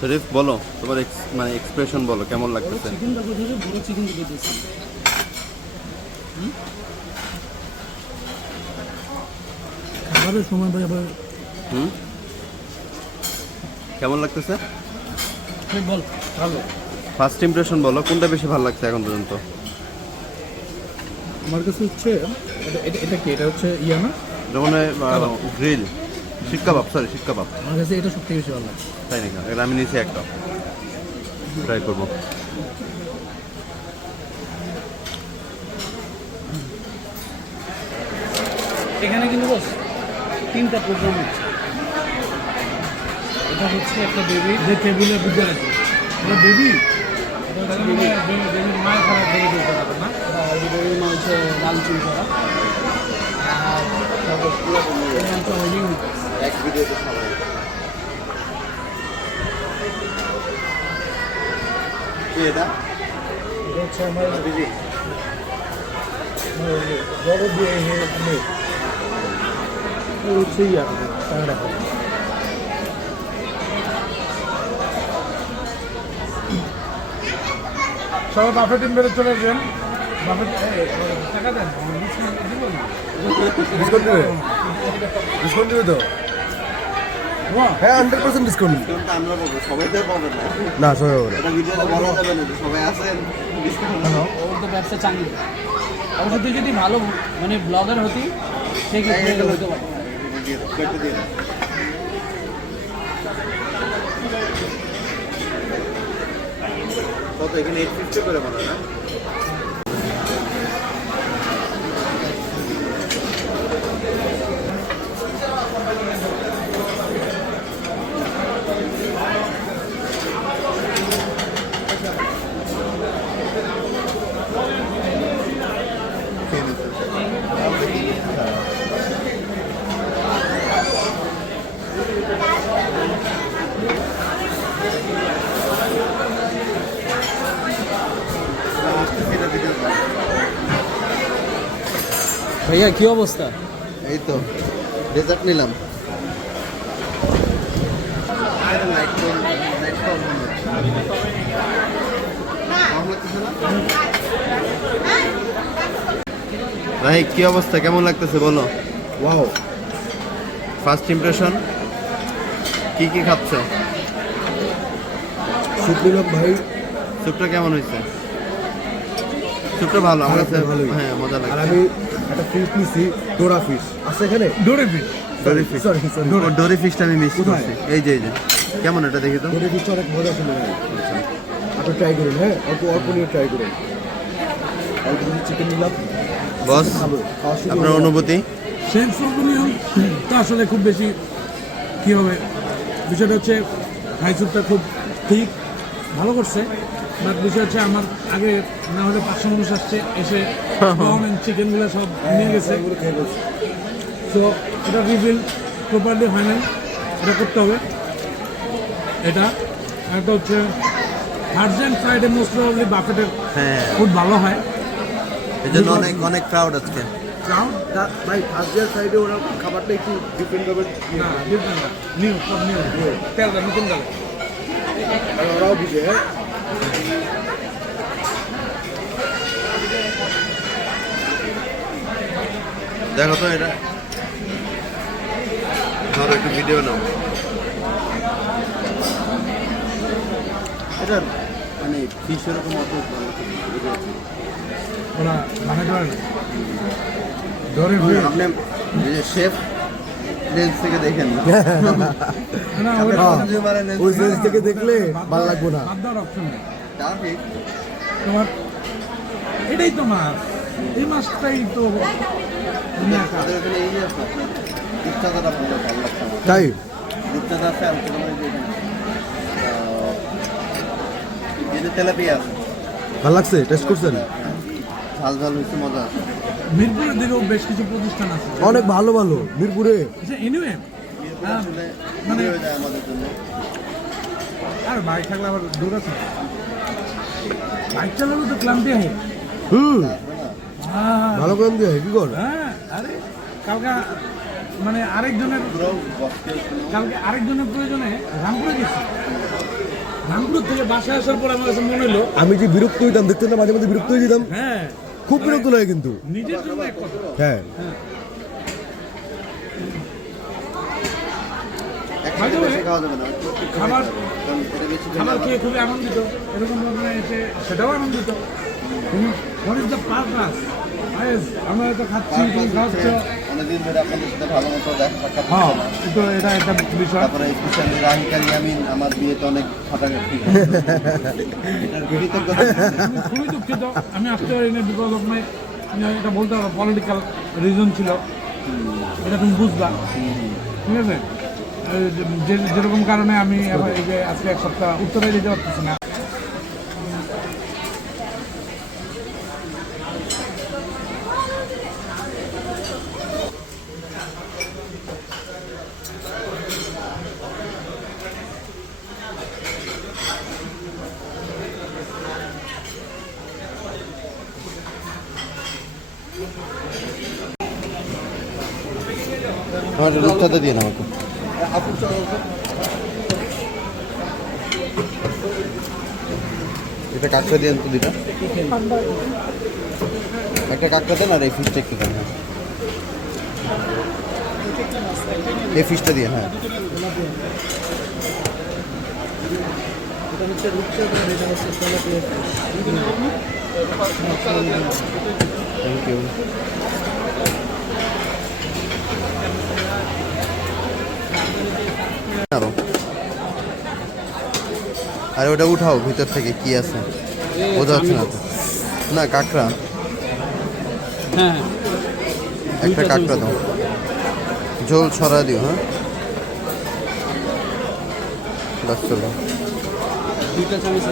শরীফ বলো তোমার মানে এক্সপ্রেশন বলো কেমন লাগতেছে? চিকেনটা কোথায় বড় চিকেন দিতেছি। খাবারের সময় ভাই আবার কেমন লাগতেছে? বল ভালো। ফার্স্ট ইমপ্রেশন বলো, কোনটা বেশি ভালো লাগছে এখন পর্যন্ত? আমার কাছে হচ্ছে এটা কি, এটা হচ্ছে ইয়া না, যেমন গ্রিল শিক কাবাব, সরি শিক কাবাব। আমার কাছে এটা সবথেকে বেশি ভালো লাগে। তাই নাকি? এটা আমি নিয়েছি একটা, ট্রাই করবো। এখানে কিন্তু বস 3টা প্রোগ্রাম হচ্ছে। এটা হচ্ছে একটা বেবি যে টেবিলে বুঝে আছে, এটা বেবি বেবির মায়ের খারাপ বেবি দিতে পারবে না, বেবির মা হচ্ছে লাল চুল করা। এক ভিডিওতে সবাই কি এটা হচ্ছে আমার বিজি বড় দিয়ে হচ্ছে ইয়া টাকা সবাই বাফেট টিম চলে যান। বাফেট টাকা দেন, ডিসকাউন্ট দেবে? ডিসকাউন্ট দেবে তো? হ্যাঁ 100% ডিসকাউন্ট। ডিসকাউন্ট আমরা পাবো, সবাই তো পাবে না। না সবাই হবে না। এটা ভিডিওতে বলা যাবে না যে সবাই আছেন ডিসকাউন্ট। ওর তো ব্যবসা চাঙ্গি। অবশ্য তুই যদি ভালো মানে ব্লগার হতি সেক্ষেত্রে হতে পারত। কেটে দিন। কত এখানে 850 করে মনে হয় না? ভাইয়া কি অবস্থা? এই তো ডেজার্ট নিলাম। ভাই কি অবস্থা, কেমন লাগতেছে বলো? ওয়াও, ফার্স্ট ইমপ্রেশন কি কি খাচ্ছ? স্যুপ নিলাম ভাই। স্যুপটা কেমন হয়েছে? স্যুপটা ভালো, আমার কাছে ভালোই। হ্যাঁ মজা আর লাগে। আমি একটা ফিশ নিছি, ডোরা ফিশ আছে এখানে। Dory fish. Dory fish, sorry sorry, dory ফিশটা আমি মিস কোথায়? করছি। এই যে কেমন এটা দেখি তো। ডোরা ফিশটা অনেক মজা ছিল ভাই। আপনি ট্রাই করুন, হ্যাঁ অল্প অল্প নিয়ে ট্রাই করুন। অল্প চিকেন নিলাম। বস খাবো, খাওয়া শুরু আপনার হলো। অনুভূতি? সেন্স অফ অপিনিয়ন তো আসলে খুব বেশি কী হবে, বিষয়টা হচ্ছে ফ্রাই স্যুপটা খুব ঠিক ভালো করছে। বাট বিষয় হচ্ছে আমার আগে না হলে 500 মানুষ আসছে, এসে চিকেনগুলো সব নিয়ে গেছে। এগুলো খেয়ে বলছি। সো এটা রিভিল প্রপারলি হয় নাই, এটা করতে হবে। এটা একটা হচ্ছে থার্সডে ফ্রাইডে মোস্ট প্রবাবলি বাফেটের হ্যাঁ, খুব ভালো হয়। এই জন্য অনেক অনেক ক্রাউড আজকে। ক্রাউড ভাই ফার্স্ট সাইডে ওরা খাবারটা একটু ডিফারেন্ট ভাবে না ডিফারেন্ট না, নিউ সব নিউ তেলটা নতুন তেল। আর ওরাও বুঝে। হ্যাঁ দেখো তো এটা, ধরো একটু ভিডিও নাও। এটা মানে ফিশ এরকম অত ওরা বানাতে পারে না ধরে আপনি শেফ লেন্স থেকে দেখেন না। না ওই জিনিস থেকে দেখলে ভালো লাগবে না। বাদ দেওয়ার অপশন নেই তা ঠিক। তোমার। এটাই তো মাছ, এই মাছটাই তো আমাদের ওখানে এই যে আছে রূপচাঁদাটা ভালো লাগছে আমার। তাই রূপচাঁদা আছে, আর কোনো এই যে তেলাপিয়া আছে, ভালো লাগছে, টেস্ট করছেন? ঝাল ঝাল হচ্ছে, মজা আছে। মিরপুরের দিকেও বেশ কিছু প্রতিষ্ঠান আছে অনেক ভালো ভালো মিরপুরে। এনিওয়ে আসলে মানে হয়ে যায় আমাদের জন্য। আর বাইক থাকলে আবার দূর আছে, বাইক চালালে তো ক্লান্তি হয়। ভালো করে দিয়ে কি কর? হ্যাঁ আরে কালকে মানে আরেকজনের পুরো বক্সে কালকে আরেকজনের প্রয়োজনে রামপুরে গেছি। ধানপুর থেকে বাসায় আসার পর আমার কাছে মনে হলো আমি যে বিরক্ত হইতাম, দেখতেন না মাঝে মাঝে বিরক্ত হয়ে যেতাম, হ্যাঁ খুব বিরক্ত লাগে কিন্তু। নিজের জন্য এক কথা। হ্যাঁ একসাথে বেশি খাওয়া যাবে না। খাবার কারণ এটা বেশি খেলে খাবার আবার- খেয়ে খুবই আনন্দিত, এরকম ধরনের এসে সেটাও আনন্দিত। What is the purpose? আমরা এটা খাচ্ছি, Purpose তুমি খাচ্ছ। হচ্ছে অনেকদিন ধরে আপনাদের সাথে ভালো মতো দেখা সাক্ষাৎ হ্যাঁ, হচ্ছে না। এটা এটা একটা বিষয়। তারপরে স্পেশালি রাহিকা ইয়ামিন আমার বিয়েতে অনেক ফাটাকাটি এটার কৃতজ্ঞতা আমি খুবই দুঃখিত, আমি আসতে পারিনি বিকজ অফ মাই, এটা বলতে হবে পলিটিক্যাল রিজন ছিল, এটা তুমি বুঝবা, ঠিক আছে? যেরকম কারণে আমি এখন এই যে আজকে এক সপ্তাহ উত্তরে যেতে পারতেছি না। আমার রূপচাঁদা দিয়ে না আমাকে এটা কাঁকড়া দিয়ে তো দুইটা, একটা কাঁকড়া দেন আর এই ফিশটা একটু দেন। হ্যাঁ এই ফিশটা দিয়ে, হ্যাঁ থ্যাংক ইউ। আরো আরে ওটা উঠাও ভিতর থেকে কি আছে বোঝা যাচ্ছে না তো। না কাঁকড়া, হ্যাঁ, একটা কাঁকড়া দাও, ঝোল ছড়া দিও। হ্যাঁ বাস চলো। দুইটা চামচ